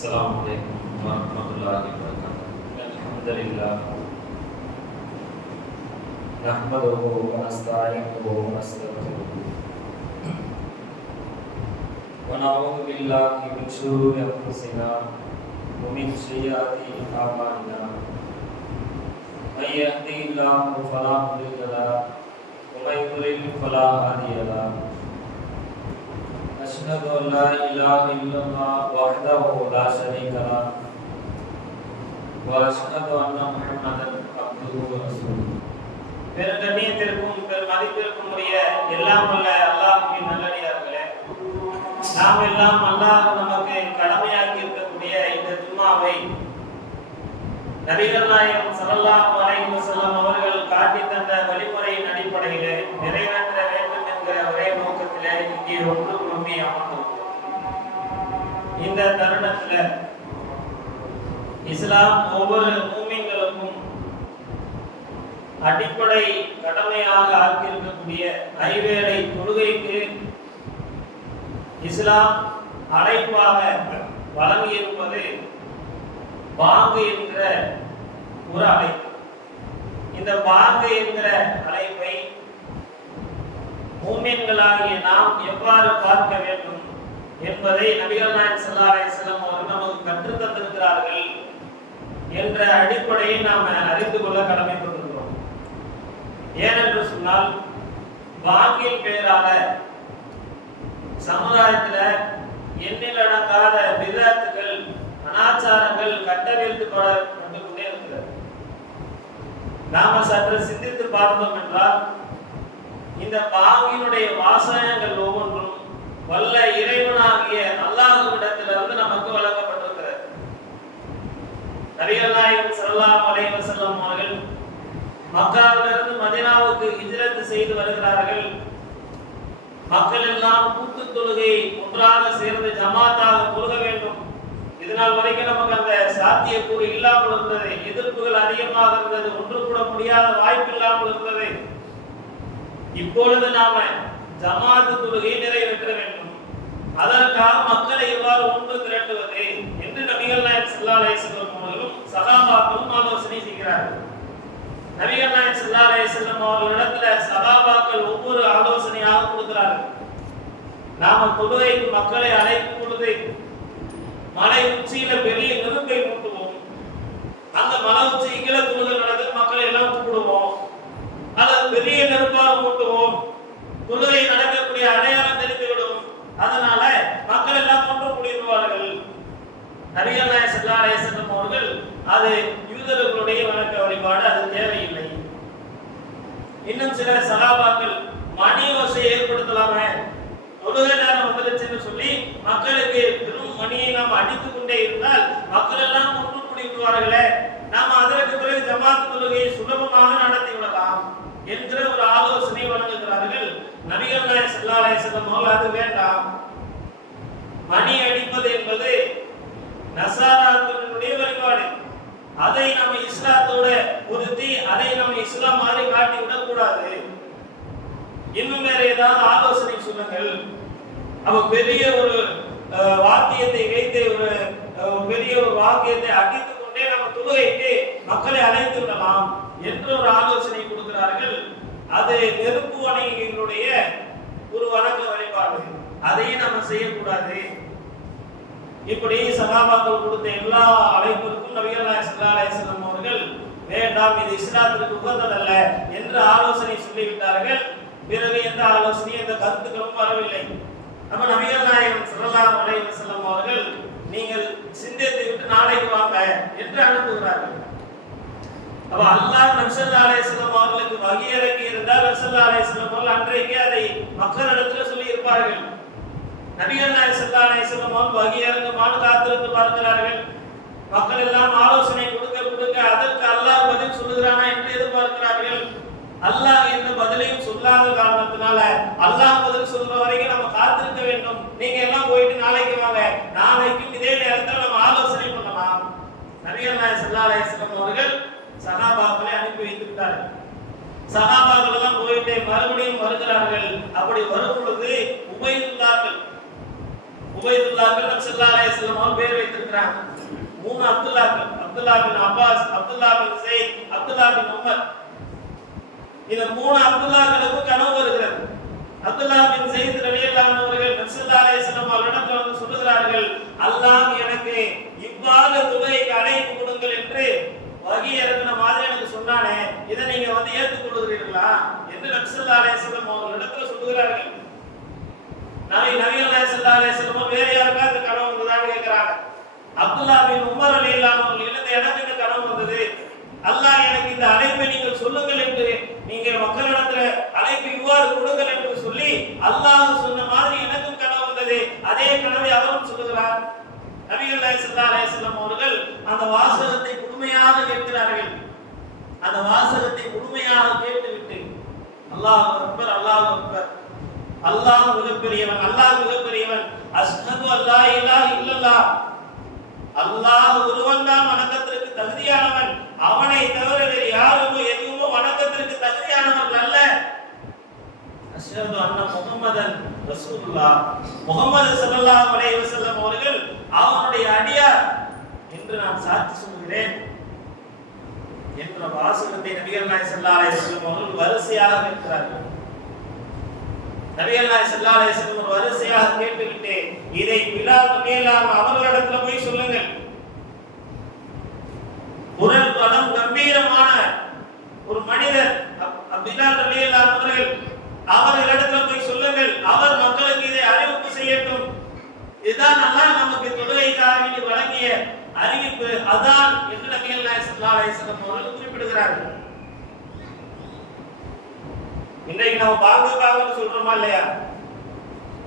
السلام عليكم ورحمة الله وبركاته الحمد لله نحمده ونستعينه ونستغفره ونعوذ بالله من شرور أنفسنا ومن سيئات أعمالنا من يهدي الله فلا مضل له ومن يضلل فلا هادي له أشهد أن لا إله إلا الله وحده لا شريك له وأشهد أن محمدا عبده ورسوله. பெரு கண்ணியத்திற்கும் பெரு மதிப்பிற்கும் உரிய எல்லாம் உள்ள அல்லாஹுவின் நல்லடியார்களே நாம் எல்லாம் அல்லாஹ் நமக்கு கடமையாக்கி இருக்கக்கூடிய இந்த தும்மாவை நபிகள் நாயகம் சல்லாஹ் அலைஹி வஸல்லம் அவர்கள் காட்டி தந்த வழிமுறையின் அடிப்படையிலே நிறைவேற்ற இங்கே ஒன்று குழுமி அமர்ந்திருக்கிறோம் இந்த தருணத்துல இஸ்லாம் ஒவ்வொரு மூமின்களுக்கும் அடிப்படை கடமையாக ஆக்கியிருக்கக்கூடிய ஐவேளை தொழுகைக்கு இஸ்லாம் அழைப்பாக வழங்கியிருப்பது பாங்கு என்கிற ஒரு அழைப்பு. இந்த பாங்கு என்கிற அழைப்பை மூமின்களாகிய நாம் எவ்வாறு பார்க்க வேண்டும் என்பதை நபிகள் நாயகம் சல்லா அலிஸ்லாம் அவர்கள் நமக்கு கற்று தந்திருக்கிறார்கள் என்ற அடிப்படையை நாம் அறிந்து கொள்ள கடமைப்பட்டிருக்கிறோம். ஏனென்று சொன்னால் வாக்கில் பெயரால சமுதாயத்துல எண்ணில் அடங்காத விதத்துகள் அனாச்சாரங்கள் கட்டவிழ்த்துப்பட்டு கொண்டே இருக்கிறது. நாம சற்று சிந்தித்து பார்த்தோம் என்றால் இந்த பாவியினுடைய வாசகங்கள் ஒவ்வொன்றும் வல்ல இறைவனாகிய அல்லாஹ்விடத்திலிருந்து நமக்கு வழங்கப்பட்டிருக்கிறது. நபிகள் நாயகம் ஸல்லல்லாஹு அலைஹி செல்லம் அவர்கள் மக்காவிலிருந்து மதினாவுக்கு ஹிஜ்ரத் செய்து வருகிறார்கள். மக்கள் எல்லாம் கூட்டு தொழுகை ஒன்றாக சேர்ந்து ஜமாத்தாக தொழுக வேண்டும். இதனால் வரைக்கும் நமக்கு அந்த சாத்தியக்கூறு இல்லாமல் இருந்தது எதிர்ப்புகள் அதிகமாக இருந்தது ஒன்று கூட முடியாத வாய்ப்பு இல்லாமல் இருந்தது. இப்பொழுது நாம ஜமாத்து தொழுகை நிறைவேற்ற வேண்டும். அதற்காக மக்களை எவ்வாறு ஒன்று திரட்டுவது என்று நபிகள் நாயகம் ஸல்லல்லாஹு அலைஹி வஸல்லம் அவர்களும் சகாபாக்களும் ஆலோசனை செய்கிறார்கள். நபிகள் நாயகம் ஸல்லல்லாஹு அலைஹி வஸல்லம் அவர்களிடத்துல சகாபாக்கள் ஒவ்வொரு ஆலோசனையாக கொடுக்கிறார்கள். நாம தொழுகைக்கு மக்களை அழைக்கும் பொழுது மலை உச்சியில பெரிய நெருப்பை மூட்டுவோம். அந்த மலை உச்சி கீழே தொழுகை நடக்குது மக்களை எல்லாம் கூப்பிடுவோம். அல்லது பெரிய நெருப்பு தொழுகை நடக்கக்கூடிய அடையாளம் தெரிந்துவிடும். அதனால மக்கள் எல்லாம் ஒன்று கூடிடுவார்கள் நபிகள் நாயகம் ஸல்லல்லாஹு அலைஹி அவர்கள் அது யூதர்களுடைய வணக்க வழிபாடு அது தேவையில்லை. இன்னும் சில சகாபாக்கள் மணி ஓசை ஏற்படுத்தலாமே? தொழுகை நேரம் வந்துருச்சுன்னு சொல்லி மக்களுக்கு பெரும் மணியை நாம் அடித்துக் கொண்டே இருந்தால் மக்கள் எல்லாம் ஒன்று கூடி நாம் அதற்கு பிறகு ஜமாத் தொழுகையை சுலபமாக நடத்தி என்கிற ஒரு ஆலோசனை வழங்குகிறார்கள். நபிகள் நாயகம் ஸல்லல்லாஹு அலைஹி அவர்கள் அது வேண்டாம். மணி அடிப்பது என்பது நசாராக்களுடைய வழிபாடு. அதை நம்ம இஸ்லாத்தோட பொருத்தி அதை நம்ம இஸ்லாம் மாதிரி காட்டி விடக்கூடாது. இன்னும் வேற ஏதாவது ஆலோசனை சொல்லுங்கள். அவ பெரிய ஒரு வாக்கியத்தை வைத்து ஒரு பெரிய ஒரு வாக்கியத்தை அடித்துக் கொண்டே நம்ம தொழுகைக்கு மக்களை அழைத்து விடலாம். என்று ஒரு ஆலோசனை கொடுக்கிறார்கள். அது நெருப்பு வணிகங்களுடைய ஒரு வணக்க வழிபாடு. அதையும் நம்ம செய்யக்கூடாது. இப்படி சகாபாக்கள் கொடுத்த எல்லா அழைப்பிற்கும் நபிகள் நாயகம் அவர்கள் வேண்டாம் இது இஸ்லாத்திற்கு உகந்ததல்ல என்று ஆலோசனை சொல்லிவிட்டார்கள். பிறகு எந்த ஆலோசனையும் எந்த கருத்துக்களும் வரவில்லை. நம்ம நபிகள் நாயகம் ஸல்லல்லாஹு அலைவசல்லம் அவர்கள் நீங்கள் சிந்தித்து விட்டு நாளைக்கு வாங்க என்று அனுப்புகிறார்கள். அப்ப அல்லாஹ் நபிசல்லா அலைஹிஸ்ஸலாம் அவர்களுக்கு வகி இறக்கி இருந்தால் நபிசல்லா அலைஹிஸ்ஸலாம் அவர்கள் அன்றைக்கே அதை மக்களிடத்தில் சொல்லி இருப்பார்கள் நபிகள் நாயகம் ஸல்லல்லாஹு அலைஹி வஸல்லம் அவர்கள் வகை இறங்குமாறு காத்திருந்து பார்க்கிறார்கள். மக்கள் எல்லாம் ஆலோசனை கொடுக்க கொடுக்க அதற்கு அல்லாஹ் பதில் சொல்லுகிறானா என்று எதிர்பார்க்கிறார்கள். அல்லாஹ் எந்த பதிலையும் சொல்லாத காரணத்தினால அல்லாஹ் பதில் சொல்ற வரைக்கும் நம்ம காத்திருக்க வேண்டும். நீங்க எல்லாம் போயிட்டு நாளைக்கு வாங்க. நாளைக்கும் இதே நேரத்தில் நம்ம ஆலோசனை பண்ணலாம். நபிகள் நாயகம் ஸல்லல்லாஹு அவர்கள் சகாபாக்களை அனுப்பி வைத்து விட்டார்கள் சகாபாக்கள் எல்லாம் போயிட்டு மறுபடியும் வருகிறார்கள். அப்படி வரும் பொழுது உபயதுல்லாக்கள் உபைதுல்லாக்கள் நபி ஸல்லல்லாஹு அவர் பேர் வைத்திருக்கிறாங்க. மூணு அப்துல்லாக்கள் Abdullah bin Abbas Abdullah bin Zaid Abdullah bin Umar. இந்த மூணு அப்துல்லாக்களுக்கு கனவு வருகிறது. அப்துல்லா பின் ஸெய்த் ரலியல்லாஹு அவர்கள் நபி ஸல்லல்லாஹு அவரிடத்தில் வந்து சொல்லுகிறார்கள் அல்லாஹ் எனக்கு இவ்வாறு துபைக்கு அழைப்பு கொடுங்கள் என்று வகி இறங்கின மாதிரி எனக்கு சொன்னானே இதை நீங்க வந்து ஏற்றுக்கொள்கிறீர்களா என்று நபி அலேசல்லம் அலைஹி வஸல்லம் சொல்லுகிறார்கள். நபி நபி அலேசல்லா அலைஹி வேற யாருக்கா இந்த கனவு வந்ததான்னு கேட்கிறாங்க. அப்துல்லா பின் உமர் அலி இல்லாமல் அவர்கள் எனக்கு இந்த கனவு வந்தது. அல்லாஹ் எனக்கு இந்த அழைப்பை நீங்கள் சொல்லுங்கள் என்று நீங்கள் மக்களிடத்துல அழைப்பு இவ்வாறு கொடுங்கள் என்று சொல்லி அல்லாஹ் சொன்ன மாதிரி எனக்கும் கனவு வந்தது. அதே கனவை அவரும் சொல்லுகிறார். நபிகள் ஸல்லல்லாஹு அவர்கள் அந்த வாசகத்தை அந்த வாசகத்தை முழுமையாக கேட்டுவிட்டு அல்லாஹ் அக்பர் அல்லாஹ் அக்பர் அல்லாஹ் மிகப்பெரியவன் அல்லாஹ் மிகப்பெரியவன் அஸ்ஹது அல்லாஹ் இல்லாஹ் இல்லல்லாஹ். அல்லாஹ் ஒருவன் தான் வணக்கத்திற்கு தகுதியானவன் அவனை தவிர வேறு யாருமோ எதுவுமோ வணக்கத்திற்கு தகுதியானவர்கள் அல்ல. அஸ்ஹது அன்ன முகமதன் ரசூலுல்லா முகமது ஸல்லல்லாஹு அலைஹி வஸல்லம் அவர்கள் அவனுடைய அடியார் என்று நான் சாட்சி சொல்கிறேன். என்ற வாசகத்தை நபிகள் நாய் ஸல்லல்லாஹு அலைஹி அவர்கள் வரிசையாக கேட்கிறார்கள். நபிகள் நாய் ஸல்லல்லாஹு அலைஹி வரிசையாக கேட்டுவிட்டு இதை பிலால் மேலாம் அவர்களிடத்துல போய் சொல்லுங்கள். குரல் பலம் கம்பீரமான ஒரு மனிதர் அப்- அப் பிலால் ரலியல்லாஹு அவர்கள் அவர்களிடத்துல போய் சொல்லுங்கள். அவர் மக்களுக்கு இதை அறிவிப்பு செய்யட்டும். இதுதான் நல்லா நமக்கு தொழுகைக்காக வழங்கிய அறிவிப்பு அதான் என்று நபிகள் நாயகம் ஸல்லல்லாஹு அலைஹி வஸல்லம் அவர்கள் குறிப்பிடுகிறார்கள். இன்றைக்கு நம்ம பாங்கு பாங்குன்னு சொல்றோமா இல்லையா?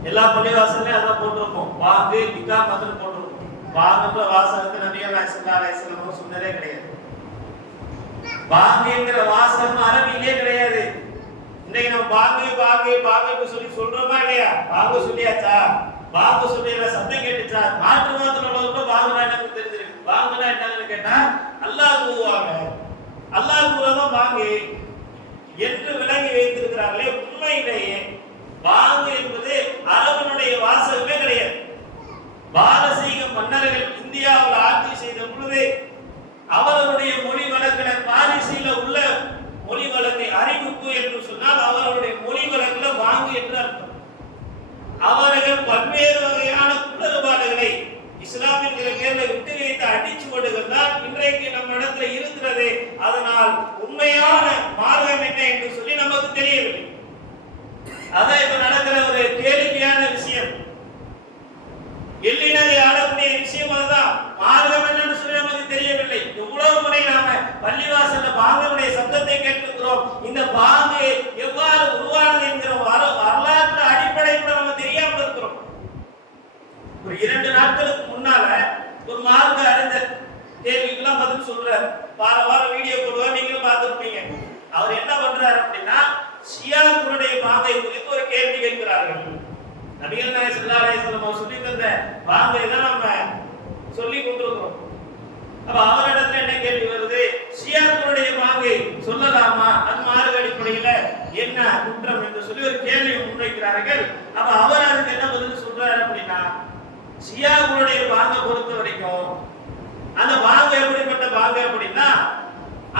எல்லா பள்ளிவாசல்லையும் அதான் போட்டிருப்போம் பாங்கு நிக்கா மதன் போட்டிருப்போம் பாங்குன்ற வாசகத்தை நபிகள் நாயகம் ஸல்லல்லாஹு அலைஹி வஸல்லம் அவங்க சொன்னதே கிடையாது. பாங்குங்கிற வாசகம் அரபியிலே கிடையாது. இன்னைக்கு நம்ம பாங்கு பாங்கு பாங்குன்னு சொல்லி சொல்றோமா இல்லையா? பாங்கு சொல்லியாச்சா? பாங்கு சொல்லிடுற சத்தம் கேட்டுச்சா? மாற்று மாத்திரம் உள்ளவங்க பாங்குனா எனக்கு தெரிஞ்சிருக்கு. வாங்கினா என்னன்னு கேட்டா அல்லாஹ் கூவாங்க அல்லாஹ் கூறதான் வாங்கு. என்று விளங்கி வைத்திருக்கிறார்களே உண்மையிலேயே வாங்கு என்பது அரபனுடைய வாசகமே கிடையாது. பாரசீக மன்னர்கள் இந்தியாவில் ஆட்சி செய்த பொழுது அவர்களுடைய மொழி வழக்கில பாரிசில உள்ள மொழி வழக்கை அறிவிப்பு என்று சொன்னால் அவர்களுடைய மொழி வழக்கில் வாங்கு என்று அர்த்தம். அவர்கள் பல்வேறு வகையான குளறுபாடுகளை இஸ்லாமியங்கிற பேர்ல விட்டு வைத்த அடிச்சுவடுகள் தான் இன்றைக்கு நம்ம இடத்துல இருக்கிறது. அதனால் உண்மையான மார்க்கம் என்ன என்று சொல்லி நமக்கு தெரியவில்லை அதான் இப்ப நடக்கிற ஒரு கேளிக்கையான விஷயம் எல்லினரை ஆடக்கூடிய விஷயம் அதுதான் மார்க்கம் என்னன்னு சொல்லி நமக்கு தெரியவில்லை எவ்வளவு முறை நாம பள்ளிவாசல்ல பாங்கனுடைய சத்தத்தை கேட்டிருக்கிறோம் இந்த பாங்கு எவ்வாறு உருவானது என்கிற வர- வரலாற்று அடிப்படை கூட நம்ம தெரியாமல் இருக்கிறோம் ஒரு இரண்டு நாட்களுக்கு முன்னால ஒரு மார்க்க அறிஞர் கேள்விக்கெல்லாம் பதில் சொல்றாரு வார வாரம் வீடியோ போடுவார் நீங்களும் பார்த்துருப்பீங்க. அவர் என்ன பண்றாரு அப்படின்னா ஷியாக்களுடைய பாதை குறித்து ஒரு கேள்வி கேட்கிறார்கள். நபிகள் நாயகம் ஸல்லல்லாஹு அலைஹி சொல்லி தந்த பாதை தான் நம்ம சொல்லி கொண்டிருக்கிறோம். அப்ப அவரை என்ன கேள்வி வருது ஷியாக்களுடைய பாங்கை சொல்லலாமா அன்மார்க்க அடிப்படையில என்ன குற்றம் என்று சொல்லி ஒரு கேள்வி முன்வைக்கிறார்கள் அப்ப அவர் அதுக்கு என்ன பதில் சொல்றாரு அப்படின்னா ஷியாக்களுடைய பாங்கை பொறுத்த வரைக்கும் அந்த பாங்கு எப்படிப்பட்ட அப்படின்னா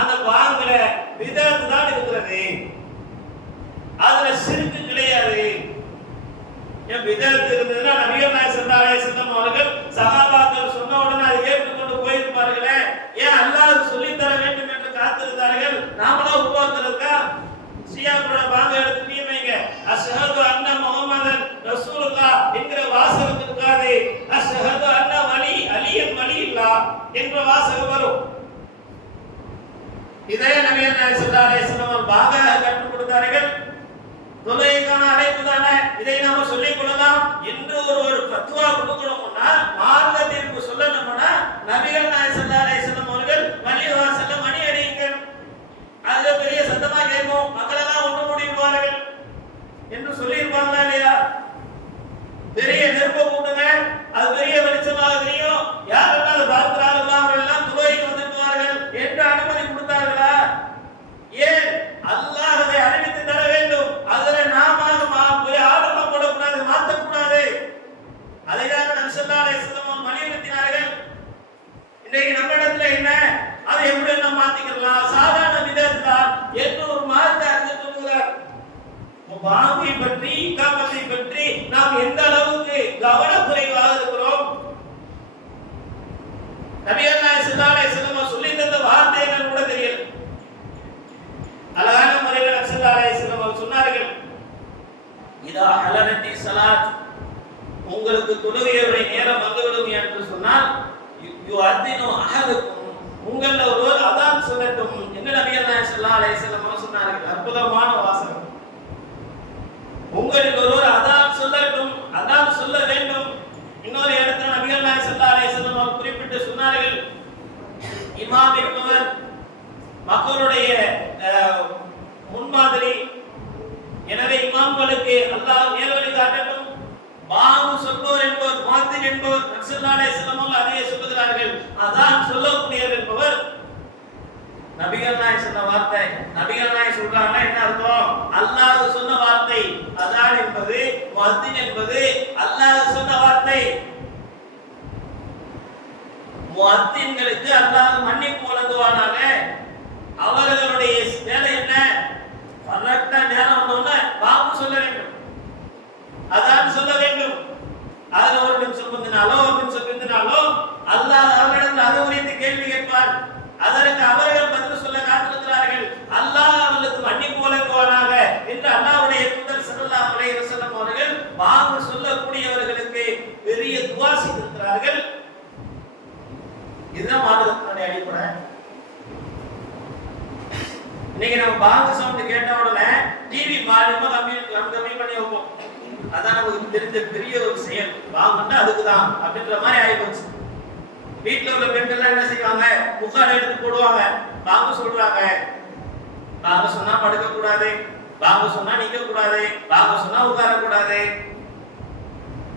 அந்த பாங்குல விதத்து தான் இருக்கிறது. அதுல சிறுக்கு கிடையாது. என் விதத்து இருந்ததுன்னா நபிகள் நாயர் சந்தாலய சிந்தம் அவர்கள் சஹாபாக்கள் சொன்ன உடனே அதை ஏற்றுக்கொண்டு போயிருப்பார்களே. ஏன் அல்லாஹ் சொல்லித்தர வேண்டும் என்று காத்திருந்தார்கள்? நாமளா உருவாக்குறதுக்கா ஷியாக்களோட பாங்க எடுத்து நீ வைங்க. அஷ்ஹது அன்ன முஹம்மதன் ரசூலுல்லாஹ் என்கிற வாசகம் இருக்காது அஷ்ஹது அன்ன வலி அலியன் வலியில்லா என்ற வாசகம் வரும். இதே நபிய நாயகம் ஸல்லல்லாஹு கற்றுக் கொடுத்தார்கள். தொழுகைக்கான அழைப்பு தானே இதை நாம சொல்லிக் கொள்ளலாம். என்று ஒரு ஒரு தத்துவா கொடுக்கணும்னா மார்க்க தீர்ப்பு சொல்லணும்னா நபிகள் நாயகம் ஸல்லல்லாஹு அலைஹி வஸல்லம் அவர்கள் மணி அடியுங்கள் அதுல பெரிய சத்தமா கேட்கும் மக்களெல்லாம் ஒன்று முடிப்பார்கள் என்று சொல்லியிருப்பாங்களா இல்லையா? பெரிய நெருப்பை கூட்டுங்க. அது பெரிய வெளிச்சமாக தெரியும். யாரெல்லாம் அதை பார்க்கிறார்களோ அவரெல்லாம் துரோகிக்கு வந்திருக்கிறார்கள் என்று அனுமதி கொடுத்தார்களா? ஏன்? அல்லாஹ் அதை அறிவித்து தர வேண்டும். அதில் நாம போய் ஆதரவு போடக்கூடாது மாற்றக்கூடாது. அதைதான் நம் சொல்லா அலையம் வலியுறுத்தினார்கள். இன்றைக்கு நம்ம இடத்துல என்ன? அதை எப்படி நம்ம மாத்திக்கலாம்? சாதாரண பாங்கை பற்றி இக்காமத்தை பற்றி நாம் எந்த அளவுக்கு கவனக்குறைவாக இருக்கிறோம் நபிகள் நாயகம் ஸல்லல்லாஹு சொல்லி தந்த வார்த்தை என்னன்னு கூட தெரியல. அழகான முறையில் நபி ஸல்லல்லாஹு சொன்னார்கள் இதா ஹலரத்தி சலாத் உங்களுக்கு தொழுகையுடைய நேரம் வந்துவிடும் என்று சொன்னால் யு அத்தினு அஹதுக்கும் உங்கள ஒருவர் அதான் சொல்லட்டும் என்ன நபிகள் நாயகம் ஸல்லல்லாஹு அலைஹி சொன்னார்கள். அற்புதமான வாசகம். உங்களில் ஒருவர் அதான் சொல்லட்டும் அதான் சொல்ல வேண்டும். இன்னொரு இடத்துல நபிகள் நாயகம் ஸல்லல்லாஹு அலைஹி அவர் குறிப்பிட்டு சொன்னார்கள். இமாம் என்பவர் மக்களுடைய முன்மாதிரி. எனவே இமாம்களுக்கு அல்லாஹ் நேர்வழி காட்டட்டும். பாங்கு சொல்பவர் என்பவர் முஹத்தின் என்பவர் நக்சல்லாலே அலைஹி அதையே சொல்லுகிறார்கள். அதான் சொல்லக்கூடிய நபிகள் நாய் சொன்ன வார்த்தை. நபிகள் நாய் சொல்றாங்கன்னா என்ன அர்த்தம்? அல்லாஹ் சொன்ன வார்த்தை. அதான் என்பது முஹத்தின் என்பது அல்லாஹ் சொன்ன வார்த்தை. முஹத்தின்களுக்கு அல்லாஹ் மன்னிப்பு வழங்குவானாக. அவர்களுடைய வேலை என்ன? கரெக்டா நேரம் வந்தோடனே பாம்பு சொல்ல வேண்டும் அதான் சொல்ல வேண்டும் அதுல ஒரு நிமிஷம் பிந்தினாலோ ஒரு நிமிஷம் பிந்தினாலோ அல்லாஹ் அவர்களிடத்தில் அது குறித்து கேள்வி கேட்பான் அதற்கு அவர்கள் பதில் சொல்ல காத்திருக்கிறார்கள் அல்லாஹ் அவர்களுக்கு மன்னிப்பு வழங்குவானாக என்று அல்லாஹ்வுடைய தூதர் ஸல்லல்லாஹு அலைஹி வஸல்லம் அவர்கள் பாங்கு சொல்லக்கூடியவர்களுக்கு பெரிய துவா செய்திருக்கிறார்கள் இதுதான் மார்க்கத்தினுடைய அடிப்படை இன்னைக்கு நம்ம பாங்கு சவுண்ட் கேட்ட உடனே டிவி வால்யூமை கம்மி கம்மி பண்ணி வைப்போம். அதான் நமக்கு தெரிஞ்ச பெரிய ஒரு செயல். பாங்குன்னா அதுக்கு தான் அப்படின்ற மாதிரி ஆயிப்போச்சு. வீட்டுல உள்ள பெண்கள் என்ன செய்வாங்க? புகார் எடுத்து போடுவாங்க. பாம்பு சொல்றாங்க. பாம்பு சொன்னா படுக்க கூடாது. பாம்பு சொன்னா நிக்க கூடாது. பாம்பு சொன்னா உட்கார கூடாது.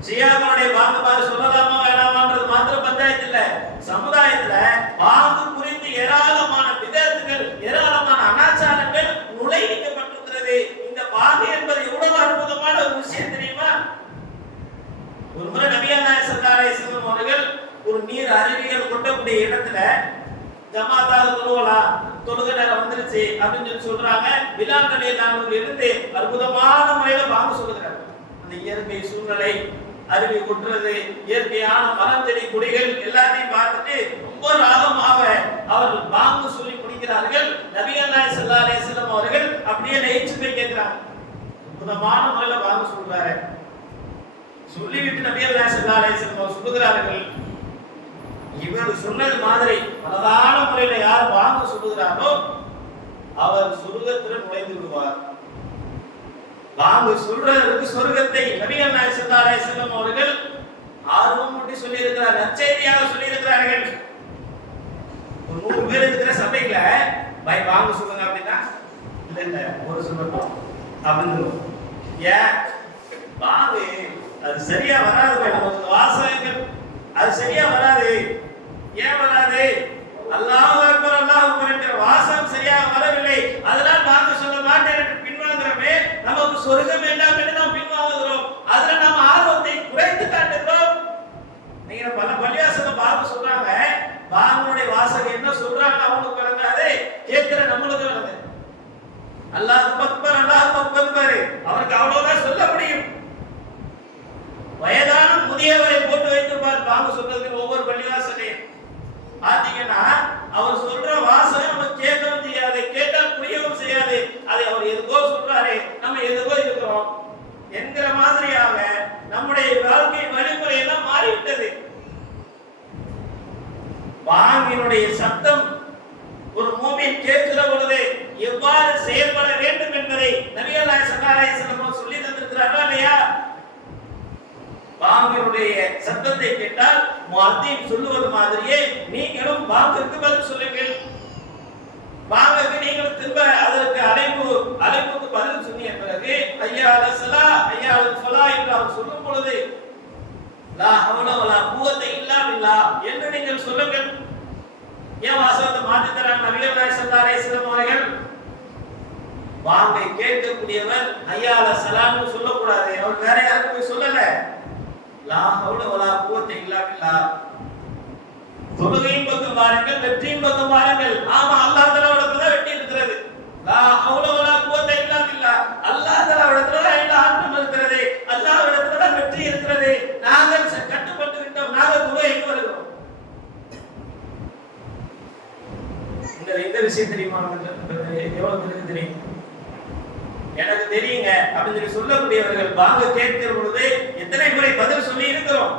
சியாக்களுடைய பாம்பு பாரு சொல்லலாமா வேணாமான்றது மாத்திரம் பஞ்சாயத்து இல்ல. சமுதாயத்துல பாம்பு குறித்து ஏராளமான அனாச்சாரங்கள் இந்த பாங்கு என்பது எவ்வளவு அற்புதமான ஒரு விஷயம் தெரியுமா? ஒரு முறை நபியா நாயர் அவர்கள் ஒரு நீர் அருவிகள் கொட்டக்கூடிய இடத்துல ஜமாத்தாக தொழுவலாம் தொழுக நேரம் வந்துருச்சு அப்படின்னு சொல்லி சொல்றாங்க. விழாக்களை நாங்கள் இருந்து அற்புதமான முறையில வாங்க சொல்லுகிறார் அந்த இயற்கை சூழ்நிலை அருவி கொட்டுறது இயற்கையான மரம் செடி கொடிகள் எல்லாத்தையும் பார்த்துட்டு ரொம்ப ராகமாக அவர்கள் வாங்க சொல்லி முடிக்கிறார்கள் நபிகள் நாயர் ஸல்லல்லாஹு அலைஹி வஸல்லம் அவர்கள் அப்படியே லயிச்சு போய் கேட்கிறாங்க அற்புதமான சொல்றாரு. சொல்லிவிட்டு நபிகள் நாயர் சொல்லுகிறார்கள். இவர் சொன்னது மாதிரி பலதான முறையில யார் வாங்க சொல்லுகிறாரோ அவர் சொர்க்கத்தில் நுழைந்து விடுவார். வாங்க சொல்றதற்கு சொர்க்கத்தை நபிகள் நாயகம் ஸல்லல்லாஹு அவர்கள் ஆர்வம் மூட்டி சொல்லி இருக்கிறார் நச்செய்தியாக சொல்லி இருக்கிறார்கள் ஒரு நூறு பேர் இருக்கிற சபையில பை வாங்க சொல்லுங்க அப்படின்னா இல்ல ஒரு சொல்லட்டும் அப்படின்னு ஏன்? வாங்க அது சரியா வராது பை நமக்கு வாசகங்கள் அது சரியா வராது ஏன் வராது அல்லாஹ் அக்பர் அல்லாஹ் அக்பர் என்கிற வாசகம் சரியாக வரவில்லை அதனால் வாங்க சொல்ல மாட்டேன் என்று பின்வாங்குறோமே நமக்கு சொர்க்கம் வேண்டாம் என்று நாம் பின்வாங்குகிறோம் அதுல நாம் ஆர்வத்தை குறைத்து காட்டுகிறோம் நீங்க பல பள்ளிவாசல பார்க்க சொல்றாங்க பாங்கனுடைய வாசகம் என்ன சொல்றாங்க அவங்களுக்கு விளங்காது கேட்கிற நம்மளுக்கு விளங்காது அல்லாஹ் அக்பர் அல்லாஹ் அக்பர். பாரு அவருக்கு அவ்வளவுதான் சொல்ல முடியும். வயதான முதியவரை போட்டு வைத்திருப்பார் பாபு சொல்றதுக்கு ஒவ்வொரு பள்ளிவாசலையும். பாத்தீங்கன்னா அவர் சொல்ற வாசனை நம்ம கேட்கவும் செய்யாது கேட்டால் புரியவும் செய்யாது. அதை அவர் எதுக்கோ சொல்றாரு நம்ம எதுக்கோ இருக்கிறோம். என்கிற மாதிரியாக நம்முடைய வாழ்க்கை வழிமுறை எல்லாம் மாறிவிட்டது. வாங்கினுடைய சத்தம் ஒரு மூமின் கேட்கிற பொழுது எவ்வாறு செயல்பட வேண்டும் என்பதை நபிகள் நாயகம் ஸல்லல்லாஹு சொல்லி தந்திருக்கிறார்களா இல்லையா? பாங்கருடைய சத்தத்தை கேட்டால் முஅத்தின் சொல்லுவது மாதிரியே நீங்களும் பாங்கிற்கு பதில் சொல்லுங்கள். பாங்குக்கு நீங்கள் திரும்ப அதற்கு அழைப்பு அழைப்புக்கு பதில் சொன்னிய பிறகு ஐயா அலசலா ஐயா அலசலா என்று அவர் சொல்லும் பொழுது லா ஹவுல வலா குவத்தை இல்லா பில்லா என்று நீங்கள் சொல்லுங்கள். ஏன் வாசகத்தை மாற்றி தரான் நபிகள் நாயகம் அவர்கள்? வாங்கை கேட்கக்கூடியவர் ஐயா அலசலான்னு சொல்லக்கூடாது. அவர் வேற யாருக்கும் போய் சொல்லல. லா ஹவுல வலா குவத்தை இல்லா தொழுகையின் பக்கம் வெற்றியின் பக்கம் பாருங்கள் ஆமா அல்லாஹ் தஆலாவிடத்துல தான் வெற்றி இருக்கிறது. லா ஹவுல வலா குவத்த இல்லா பில்லாஹ் அல்லாஹ் தஆலாவிடத்துல தான் எல்லா ஆற்றலும் இருக்கிறது. அல்லாஹ்விடத்துல தான் வெற்றி இருக்கிறது. நாங்கள் ச- கட்டுப்பட்டு விட்டோம். நாங்கள் துவைக்கு வருகிறோம்? இந்த விஷயம் தெரியுமா உங்களுக்கு? எவ்வளவு தெரியும்? எனக்கு தெரியுங்க. அப்படின்னு சொல்லி சொல்லக்கூடியவர்கள் வாங்க கேட்கிற பொழுது எத்தனை முறை பதில் சொல்லி இருக்கிறோம்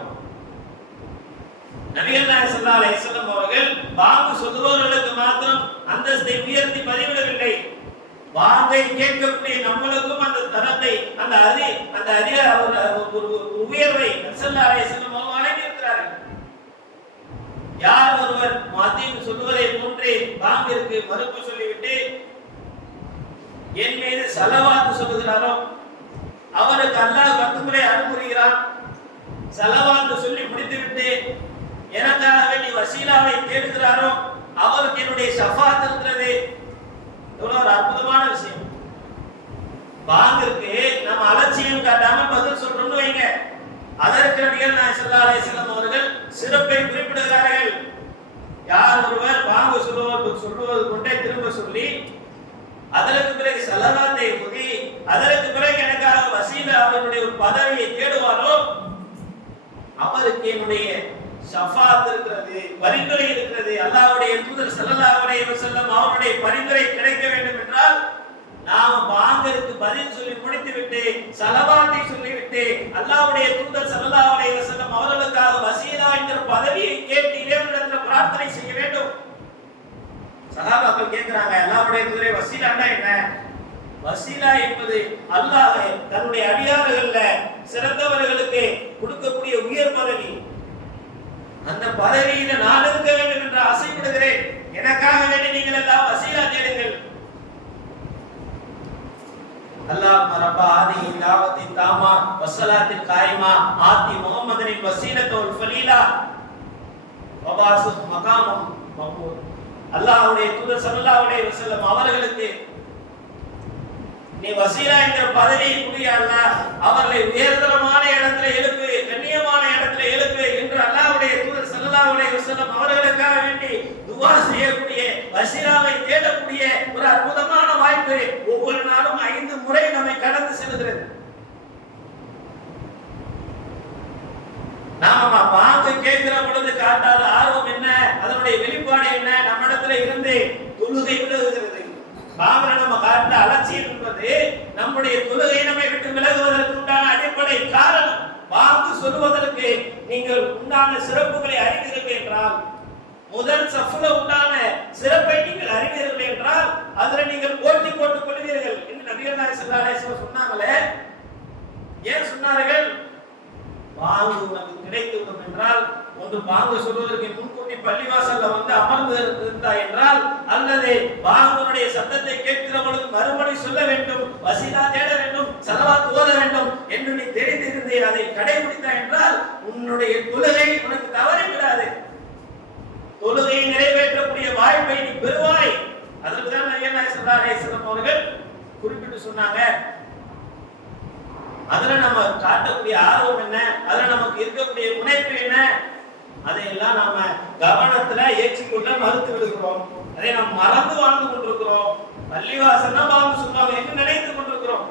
நபிகள் நாயகம் ஸல்லல்லாஹு அலைஹி அவர்கள் வாங்கு சொல்லுபவர்களுக்கு மாத்திரம் அந்தஸ்தை உயர்த்தி பதிவிடவில்லை. வாங்கை கேட்கக்கூடிய நம்மளுக்கும் அந்த தரத்தை அந்த அதி அந்த அதிக ஒரு ஒரு உயர்வை நசல்லா அலைஹி வஸல்லம் அவங்க யார் ஒருவர் மதீன் சொல்லுவதை போன்றே வாங்கிற்கு மறுப்பு சொல்லிவிட்டு என் மீது செலவாத்து சொல்லுகிறாரோ? அவருக்கு அல்லாஹ் பத்து முறை அனுப்புகிறான். செலவாத்து சொல்லி முடித்துவிட்டு எனக்காகவே நீ வசீலாவை தேடுகிறாரோ? அவருக்கு என்னுடைய சஃபாத் இருக்கிறது. இவ்வளோ ஒரு அற்புதமான விஷயம். பாங்கிற்கு நம்ம அலட்சியம் காட்டாம பதில் சொல்றோம்னு வைங்க. அதற்கு நடிகர் நான் ஸல்லல்லாஹு அலைஹி அவர்கள் சிறப்பை குறிப்பிடுகிறார்கள். யார் ஒருவர் வாங்க சொல்லுவது சொல்லுவது கொண்டே திரும்ப சொல்லி அதற்கு பிறகு சலவாத்தை முதி அதற்கு பிறகு எனக்காக வசீல அவருடைய ஒரு பதவியை தேடுவாரோ அவருக்கு என்னுடைய ஷஃபாத் இருக்கிறது பரிந்துரை இருக்கிறது. அல்லாவுடைய தூதர் ஸல்லல்லாஹு அலைஹி அவருடைய பரிந்துரை கிடைக்க வேண்டும் என்றால் நாம பாங்கருக்கு பதில் சொல்லி முடித்துவிட்டு சலவாத்தை சொல்லிவிட்டு அல்லாவுடைய தூதர் சல்லல்லாவுடைய அலைஹி அவர்களுக்காக வசீலா என்கிற பதவியை கேட்டு இறைவனிடத்தில் பிரார்த்தனை செய்ய வேண்டும். சகாபாக்கள் கேட்கிறாங்க அல்லாவுடைய குதிரை வசீலாண்டா என்ன? வசீலா என்பது அல்லாஹ் தன்னுடைய அடியார்கள்ல சிறந்தவர்களுக்கு கொடுக்கக்கூடிய உயர் பதவி. அந்த பதவியில நான் இருக்க வேண்டும் என்று ஆசைப்படுகிறேன். எனக்காக வேண்டி நீங்கள் எல்லாம் வசீலா தேடுங்கள். அல்லாஹ் ரப்ப ஆதி தாவத்தி தாமா வசலாத்தின் காயிமா ஆத்தி முகமதனின் வசீலத்தோல் ஃபலீலா. வபாசு மகாமம் மஹ்மூத் அல்லாஹ்வுடைய தூதர் ஸல்லல்லாஹு வசல்லம் அவர்களுக்கு நீ வசீலா என்கிற பதவியை புரிய அல்லாஹ். அவர்களை உயர்தரமான இடத்துல எழுப்பு கண்ணியமான இடத்துல எழுப்பு என்று அல்லாஹ்வுடைய தூதர் ஸல்லல்லாஹு வசல்லம் அவர்களுக்காக வேண்டி துவா செய்யக்கூடிய வசீலாவை தேடக்கூடிய ஒரு அற்புதமான வாய்ப்பு ஒவ்வொரு நாளும் ஐந்து முறை நம்மை கடந்து செல்கிறது நாம வாங்க கேட்கிற பொழுது காட்டாத ஆர்வம் என்ன? அதனுடைய வெளிப்பாடு என்ன? நம்ம இடத்துல இருந்து தொழுகை விலகுகிறது. பாவனை நம்ம காட்டுற அலட்சியம் என்பது நம்முடைய தொழுகை நம்மை விட்டு விலகுவதற்கு உண்டான அடிப்படை காரணம் வாக்கு சொல்லுவதற்கு நீங்கள் உண்டான சிறப்புகளை அறிவீர்கள் என்றால் முதல் சஃபுல உண்டான சிறப்பை நீங்கள் அறிவீர்கள் என்றால் அதுல நீங்கள் போட்டி போட்டுக் கொள்வீர்கள் என்று நபிகள் நாயகம் ஸல்லல்லாஹு சொன்னாங்களே. ஏன் சொன்னார்கள்? வாங்கு நமக்கு கிடைத்து என்றால் ஒன்று பாங்கு சொல்வதற்கு முன்கூட்டி பள்ளிவாசல்ல வந்து அமர்ந்து இருந்தாய் என்றால் அல்லது பாகவனுடைய சத்தத்தை கேட்கிற மறுபடி சொல்ல வேண்டும் வசீலா தேட வேண்டும் சதவா ஓத வேண்டும் என்று நீ தெரிந்திருந்தே அதை கடைபிடித்தாய் என்றால் உன்னுடைய தொழுகை உனக்கு தவறி விடாது தொழுகையை நிறைவேற்றக்கூடிய வாய்ப்பை நீ பெறுவாய். அதற்கு தான் நபிகள் நாயகம் அவர்கள் குறிப்பிட்டு சொன்னாங்க. அதுல நம்ம காட்டக்கூடிய ஆர்வம் என்ன? அதுல நமக்கு இருக்கக்கூடிய முனைப்பு அதையெல்லாம் நாம கவனத்துல ஏற்றுக்கொள்ள மறுத்து விடுகிறோம். அதை நாம் மறந்து வாழ்ந்து கொண்டிருக்கிறோம். பள்ளிவாசன் தான் சொல்றாங்க என்று நினைத்து கொண்டிருக்கிறோம்.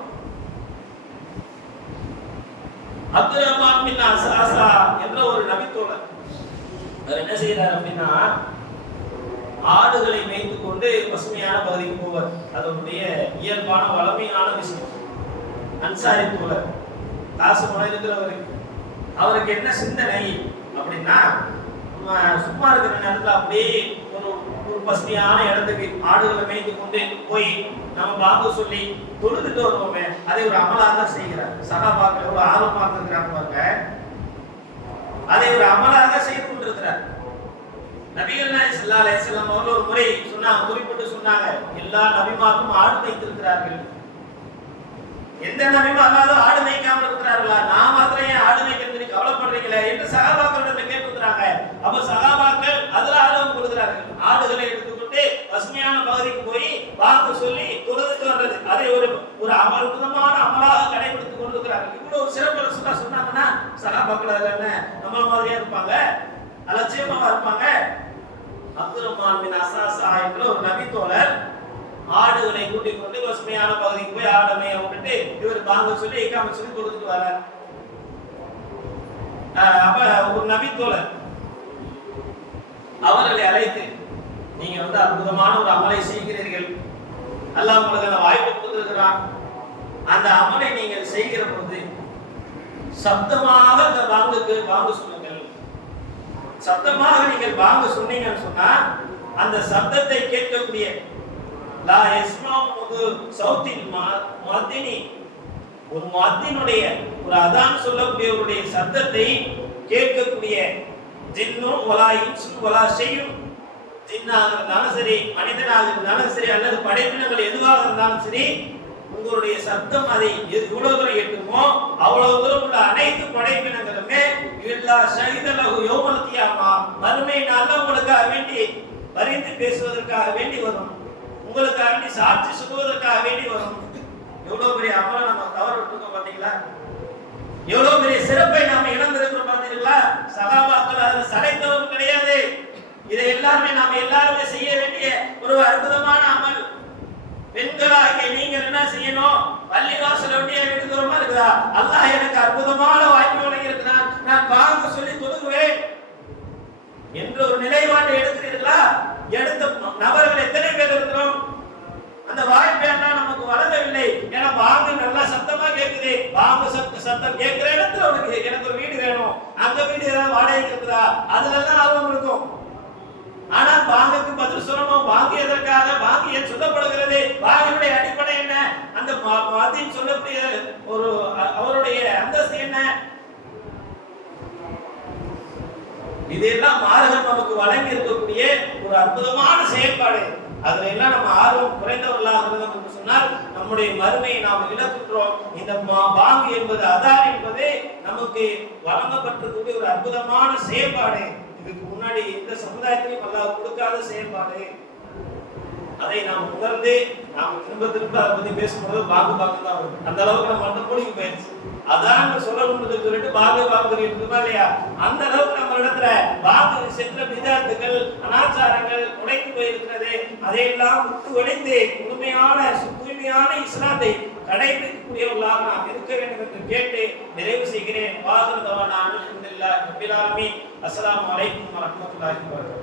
அப்துல் ரஹ்மான் பின் அசாசா என்ற ஒரு நபித்தோழர். அவர் என்ன செய்யறார் அப்படின்னா ஆடுகளை மேய்த்து கொண்டு பசுமையான பகுதிக்கு போவார். அதனுடைய இயல்பான வளமையான விஷயம். அன்சாரி தோழர். காசு பணம் இருக்கிறவர் அவருக்கு என்ன சிந்தனை அப்படின்னா சும்மா இருக்கிற நேரத்தில் அப்படியே ஒரு ஒரு வசதியான இடத்துக்கு ஆடுகளை மேய்த்து கொண்டு போய் நம்ம பாபு சொல்லி தொழுதுட்டு வருவோமே அதை ஒரு அமலாக தான் செய்கிறார் சகாபாக்கள் ஒரு ஆர்வம் பார்த்துருக்கிறாங்க பாருங்க. அதை ஒரு அமலாக செய்து கொண்டிருக்கிறார். நபிகள் நாயக் சல்லா அலைஹி அவர்கள் ஒரு முறை சொன்னாங்க குறிப்பிட்டு சொன்னாங்க எல்லா நபிமாரும் ஆடு வைத்திருக்கிறார்கள் எந்த நபியும் அல்லாத ஆடு மேய்க்காமல் இருக்கிறார்களா? நான் மாத்திரம் ஏன் ஆடு மேய்க்கிறது கவலைப்படுறீங்களே? என்று சகாபாக்களிடம் கேட்டிருக்கிறாங்க அப்ப சகாபாக்கள் அதுல ஆர்வம் கொடுக்கிறார்கள் ஆடுகளை எடுத்துக்கொண்டு பசுமையான பகுதிக்கு போய் வாக்கு சொல்லி தொழுதுட்டு வர்றது. அதை ஒரு ஒரு அற்புதமான அமலாக கடைபிடித்துக் கொண்டிருக்கிறார்கள். இவ்வளவு ஒரு சிறப்பு ரசூலா சொன்னாங்கன்னா சகாபாக்கள் அதுல என்ன? நம்மள மாதிரியா இருப்பாங்க. அலட்சியமாக இருப்பாங்க? அப்துல் ரஹ்மான் பின் அசாசா என்ற ஒரு நபி தோழர் ஆடுகளை கூட்டிக் கொண்டு பசுமையான பகுதிக்கு போய் ஆடமைய விட்டுட்டு இவர் தாங்க சொல்லி இக்காம சொல்லி கொடுத்துட்டு வர அப்ப ஒரு நபி தோழர் அவர்களை அழைத்து நீங்க வந்து அற்புதமான ஒரு அமலை செய்கிறீர்கள். அல்லாஹ் உங்களுக்கு அந்த வாய்ப்பு கொடுத்திருக்கிறான். அந்த அமலை நீங்கள் செய்கிற பொழுது சப்தமாக அந்த வாங்குக்கு வாங்க சொல்லுங்கள். சப்தமாக நீங்கள் வாங்க சொன்னீங்கன்னு சொன்னா அந்த சப்தத்தை கேட்கக்கூடிய லா யஸ்மாஉது சௌத்தின் மத்தினி ஒரு மத்தினுடைய ஒரு அதான் சொல்லக்கூடியவருடைய சத்தத்தை கேட்கக்கூடிய ஜின்னும் வலா இன்சும் வலா செய்யும். ஜின்னாக இருந்தாலும் சரி மனிதனாக இருந்தாலும் சரி அல்லது படைப்பினங்கள் எதுவாக இருந்தாலும் சரி உங்களுடைய சத்தம் அதை எது- எவ்வளவு தூரம் எட்டுமோ அவ்வளவு தூரம் உள்ள அனைத்து படைப்பினங்களுமே இல்லா சகிதலகு யோகத்தியாமா மறுமை நல்ல உங்களுக்காக வேண்டி பரிந்து பேசுவதற்காக வேண்டி வரும். உங்களுக்காக நீ சாட்சி சொல்வதற்காக வேண்டி வரும். எவ்வளவு பெரிய அமலை நம்ம தவறு விட்டுருக்கோம் பாத்தீங்களா எவ்வளவு பெரிய சிறப்பை நாம இழந்திருக்கிறோம் பாத்தீங்களா சகாபாக்கள் அதுல சடைத்தவரும் கிடையாது. இதை எல்லாருமே நாம எல்லாருமே செய்ய வேண்டிய ஒரு அற்புதமான அமல். பெண்களாகிய நீங்கள் என்ன செய்யணும்? பள்ளிவாசல் ஒட்டிய வீட்டு இருக்குதா? அல்லாஹ் எனக்கு அற்புதமான வாய்ப்பு வழங்கியிருக்கிறான். நான் வாங்க சொல்லி தொழுகுவேன் என்ற ஒரு நிலைப்பாட்டை எடுக்கிறீர்களா? எடுத்த நபர்கள் எத்தனை பேர் இருக்கிறோம்? அந்த வாய்ப்பு என்ன நமக்கு வழங்கவில்லை. ஏன்னா வாங்க நல்லா சத்தமா கேக்குது. வாங்க சத்த சத்தம் கேட்கிற இடத்துல உனக்கு எனக்கு ஒரு வீடு வேணும். அந்த வீடு ஏதாவது வாடகைக்கு இருக்குதா? அதுல தான் ஆர்வம் இருக்கும். ஆனா பாங்குக்கு பதில் சொல்லணும். வாங்கி எதற்காக? வாங்கி ஏன் சொல்லப்படுகிறது. வாங்கினுடைய அடிப்படை என்ன? அந்த மதியம் சொல்லக்கூடிய ஒரு அவருடைய அந்தஸ்து என்ன? இதெல்லாம் மார்க்கம் நமக்கு வழங்கி இருக்கக்கூடிய ஒரு அற்புதமான செயல்பாடு. அதுல எல்லாம் நம்ம ஆர்வம் குறைந்தவர்களாக இருந்தோம் என்று சொன்னால் நம்முடைய மறுமையை நாம் இழக்கின்றோம். இந்த மா- பாங்கு என்பது அதான் என்பதே நமக்கு வழங்கப்பட்டிருக்கக்கூடிய ஒரு அற்புதமான செயல்பாடு. இதுக்கு முன்னாடி எந்த சமுதாயத்திலும் அல்லாஹ் கொடுக்காத செயல்பாடு. அதை நாம் உணர்ந்து நாம் திரும்ப திரும்ப அதை பத்தி பேசும்போது பாகு பாகு தான் வரும். அந்த அளவுக்கு நம்ம வந்து மொழிக்கு போயிடுச்சு அதான் சொல்லணும்னு சொல்லிட்டு பாகு பாகு இருக்குமா இல்லையா? அந்த அளவுக்கு நம்ம இடத்துல பாகு விஷயத்துல விதார்த்துகள் அனாச்சாரங்கள் உடைத்து போயிருக்கிறது அதையெல்லாம் விட்டு உடைத்து உண்மையான சு- தூய்மையான இஸ்லாத்தை கடைபிடிக்கக்கூடியவர்களாக நாம் இருக்க வேண்டும் என்று கேட்டு நிறைவு செய்கிறேன். வாகன நான் அஸ்ஸலாமு அலைக்கும் வரஹ்மத்துல்லாஹி வபரகாத்துஹு.